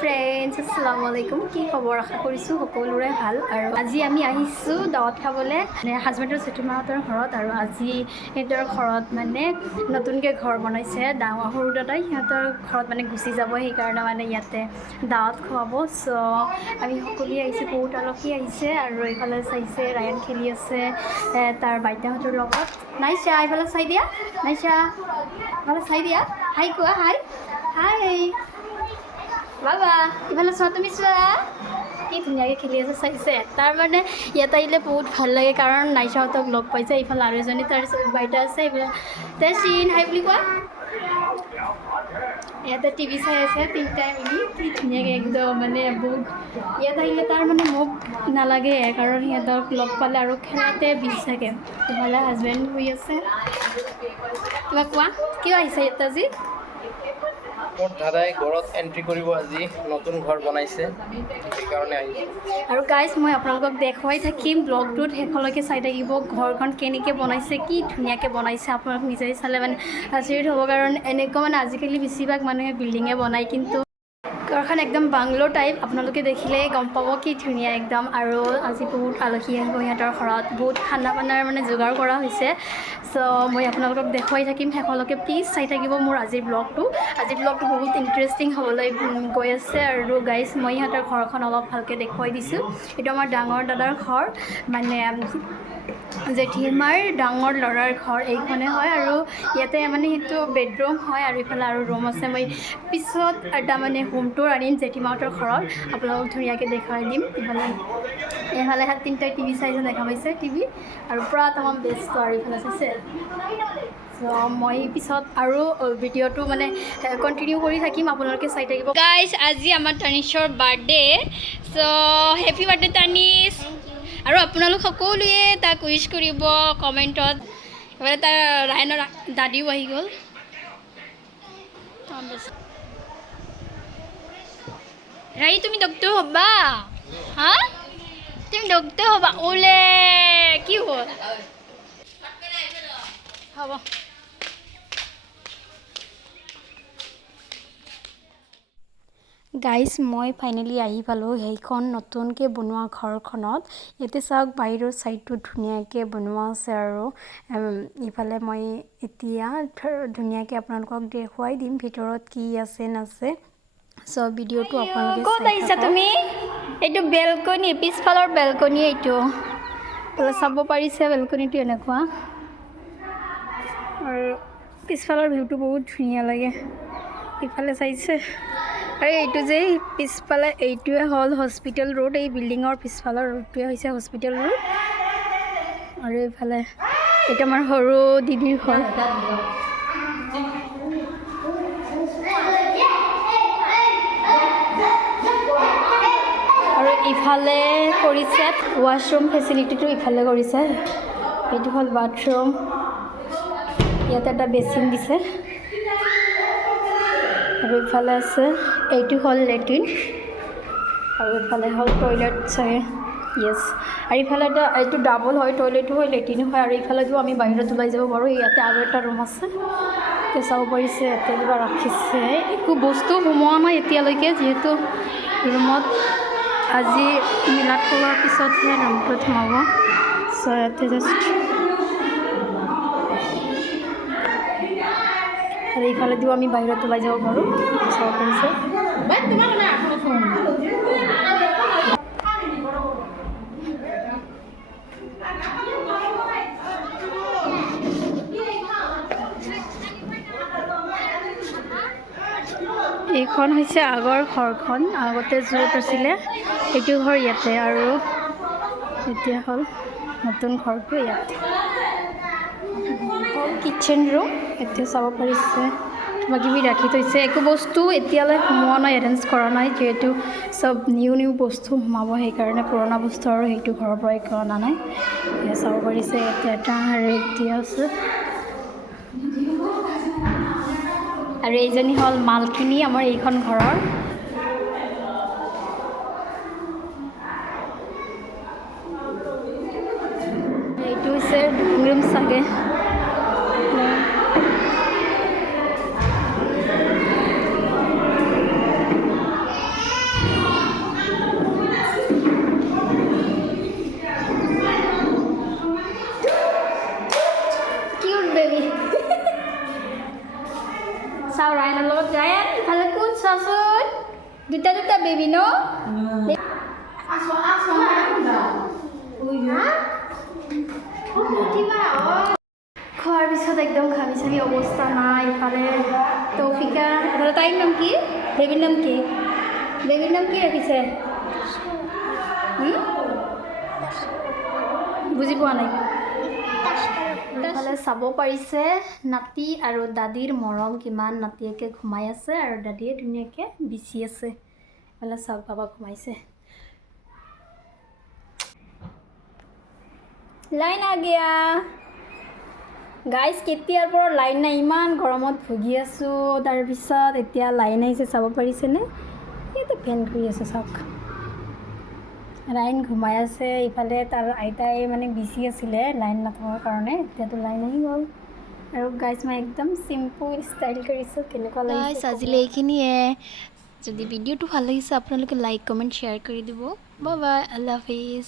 friends আসসালামু আলাইকুম কি খবৰ আশা কৰিছোঁ সকলোৰে ভাল আৰু আজি আমি আহিছোঁ দাৱত খাবলৈ হাজবেণ্ডৰ জেঠিমাহঁতৰ ঘৰত আৰু আজি সিহঁতৰ ঘৰত মানে নতুনকৈ ঘৰ বনাইছে ডাঙৰ সৰু দাদাই সিহঁতৰ ঘৰত মানে গুচি যাব সেইকাৰণে মানে ইয়াতে দাৱত খুৱাব চ' আমি সকলোৱে আহিছোঁ বহুত আলহী আহিছে আৰু এইফালে চাইছে ৰায়ান খেলি আছে তাৰ বাইদেউহঁতৰ লগত নাইচা এইফালে চাই দিয়া নাইচা এইফালে চাই দিয়া হাই কোৱা হাই হাই বাবা ইফালে চোৱা তুমি চোৱা কি ধুনীয়াকৈ খেলি আছে চাইছে তাৰ মানে ইয়াত আহিলে বহুত ভাল লাগে কাৰণ নাইচাহঁতক লগ পাইছে এইফালে আৰু এজনী তাৰ বাইদেউ আছে এইফালে তেচিন হাই বুলি কোৱা ইয়াতে টিভি চাই আছে তিনিটাই মিলি কি ধুনীয়াকৈ একদম মানে বহুত ইয়াত আহিলে তাৰ মানে মোক নালাগে কাৰণ সিহঁতক লগ পালে আৰু খেলাতে বিজি থাকে ইফালে হাজবেণ্ড শুই আছে কিবা কোৱা কিয় আহিছে ইয়াত আজি মোৰ দাদাই ঘৰত এন্ট্ৰি কৰিব আজি নতুন ঘৰ বনাইছে সেইকাৰণে আহিছোঁ আৰু গাইজ মই আপোনালোকক দেখুৱাই থাকিম ব্লগটোত শেষলৈকে চাই থাকিব ঘৰখন কেনেকৈ বনাইছে কি ধুনীয়াকৈ বনাইছে আপোনালোক নিজেই চালে মানে আচৰিত হ'ব কাৰণ এনেকুৱা মানে আজিকালি বেছিভাগ মানুহে বিল্ডিঙে বনায় কিন্তু ঘৰখন একদম বাংলো টাইপ আপোনালোকে দেখিলে গম পাব কি ধুনীয়া একদম আৰু আজি বহুত আলহী আহিব সিহঁতৰ ঘৰত বহুত খানা পানাৰ মানে যোগাৰ কৰা হৈছে চ' মই আপোনালোকক দেখুৱাই থাকিম শেষলৈকে প্লিজ চাই থাকিব মোৰ আজিৰ ব্লগটো বহুত ইণ্টাৰেষ্টিং হ'বলৈ গৈ আছে আৰু গাইজ মই সিহঁতৰ ঘৰখন অলপ ভালকৈ দেখুৱাই দিছোঁ এইটো আমাৰ ডাঙৰ দাদাৰ ঘৰ মানে জেঠিমাৰ ডাঙৰ ল'ৰাৰ ঘৰ এইখনে হয় আৰু ইয়াতে মানে সেইটো বেডৰুম হয় আৰু ইফালে আৰু ৰুম আছে মই পিছত এটা মানে হোম টুৰ আনিম জেঠিমাহঁতৰ ঘৰত আপোনালোকক ধুনীয়াকৈ দেখুৱাই দিম এইফালে তিনিটাই টিভি চাইছে দেখা পাইছে টিভি আৰু পুৰা তামাম ব্যস্ত আৰু ইফালে চাইছে চ' মই পিছত আৰু ভিডিঅ'টো মানে কণ্টিনিউ কৰি থাকিম আপোনালোকে চাই থাকিব গাইজ আজি আমাৰ তানিছৰ বাৰ্থডে চ' হেপী বাৰ্থডে তানিছ আৰু আপোনালোক সকলোৱে তাক উইচ কৰিব কমেণ্টত এবাৰ তাৰ ৰায়নৰ দাদীও আহি গ'ল ৰাই তুমি ডক্টৰ হ'বা হা তুমি ডক্টৰ হ'বা ওলে কি হ'ল হ'ব গাইজ মই ফাইনেলি আহি পালোঁ সেইখন নতুনকৈ বনোৱা ঘৰখনত ইয়াতে চাওক বাহিৰৰ ছাইডটো ধুনীয়াকৈ বনোৱা আছে আৰু ইফালে মই এতিয়া ধুনীয়াকৈ আপোনালোকক দেখুৱাই দিম ভিতৰত কি আছে নাছে চ' ভিডিঅ'টো আপোনালোকে ক'ত আহিছা তুমি এইটো বেলকনি পিছফালৰ বেলকনি এইটো চাব পাৰিছে বেলকনিটো এনেকুৱা আৰু পিছফালৰ ভিউটো বহুত ধুনীয়া লাগে ইফালে চাইছে আৰু এইটো যে পিছফালে এইটোৱে হ'ল হস্পিটেল ৰোড এই বিল্ডিঙৰ পিছফালৰ ৰোডটোৱে হৈছে হস্পিটেল ৰোড আৰু এইফালে এইটো আমাৰ সৰু দিদিৰ ঘৰ আৰু ইফালে কৰিছে ৱাছৰুম ফেচিলিটিটো ইফালে কৰিছে এইটো হ'ল বাথৰুম ইয়াতে এটা বেচিন দিছে আৰু ইফালে আছে এইটো হ'ল লেট্ৰিন আৰু ইফালে হ'ল টয়লেট চাগে য়েছ আৰু ইফালে এটা এইটো ডাবল হয় টয়লেটো হয় লেট্ৰিনো হয় আৰু ইফালেতো আমি বাহিৰত ওলাই যাব পাৰোঁ ইয়াতে আৰু এটা ৰুম আছে এতিয়া চাব পাৰিছে ইয়াতে কিবা ৰাখিছে একো বস্তু সোমোৱা নাই এতিয়ালৈকে যিহেতু ৰুমত আজি মিলাদ কৰাৰ পিছতহে ৰুমটোত সোমাব চ' ইয়াতে জাষ্ট আৰু এইফালেদিও আমি বাহিৰত ওলাই যাব পাৰোঁ চাব পাৰিছে এইখন হৈছে আগৰ ঘৰখন আগতে য'ত আছিলে সেইটো ঘৰ ইয়াতে আৰু এতিয়া হ'ল নতুন ঘৰটো ইয়াতে কিটচেন ৰুম এতিয়া চাব পাৰিছে কিবা কিবি ৰাখি থৈছে একো বস্তু এতিয়ালৈ সোমোৱা নাই এৰেঞ্জ কৰা নাই যিহেতু চব নিউ বস্তু সোমাব সেইকাৰণে পুৰণা বস্তু আৰু সেইটো ঘৰৰ পৰা একো অনা নাই এয়া চাব পাৰিছে এতিয়া এটা ৰেক দিয়া আছে আৰু এইজনী হ'ল মালখিনি আমাৰ এইখন ঘৰৰ এইটো হৈছে ড্ৰয়িং ৰুম চাগে দুটা দুটা বেবি ন খোৱাৰ পিছত একদম ঘামি চামি অৱস্থা নাই ইফালে তৌফিকা তাইৰ নাম কি বেবীৰ নাম কি ৰাখিছে বুজি পোৱা নাই ইফালে চাব পাৰিছে নাতি আৰু দাদীৰ মৰম কিমান নাতিয়েকে ঘুমাই আছে আৰু দাদীয়ে ধুনীয়াকৈ বিচি আছে ইফালে চাওক বাবা ঘুমাইছে লাইন আ গিয়া গাইজ কেতিয়াৰ পৰা লাইন নাই ইমান গৰমত ভুগি আছোঁ তাৰপিছত এতিয়া লাইন আহিছে চাব পাৰিছেনে এইটো ফেন ঘূৰি আছে চাওক লাইন ঘুমাই আছে ইফালে তাৰ আইতাই মানে বিচি আছিলে লাইন নথকাৰ কাৰণে এতিয়াতো লাইন আহি গ'ল আৰু গাইজ মই একদম চিম্পুল ষ্টাইল কৰিছোঁ কেনেকুৱা লাগিছে আজিলৈ এইখিনিয়ে যদি ভিডিঅ'টো ভাল লাগিছে আপোনালোকে লাইক কমেণ্ট শ্বেয়াৰ কৰি দিব বাই বাই আল্লাহ হাফিজ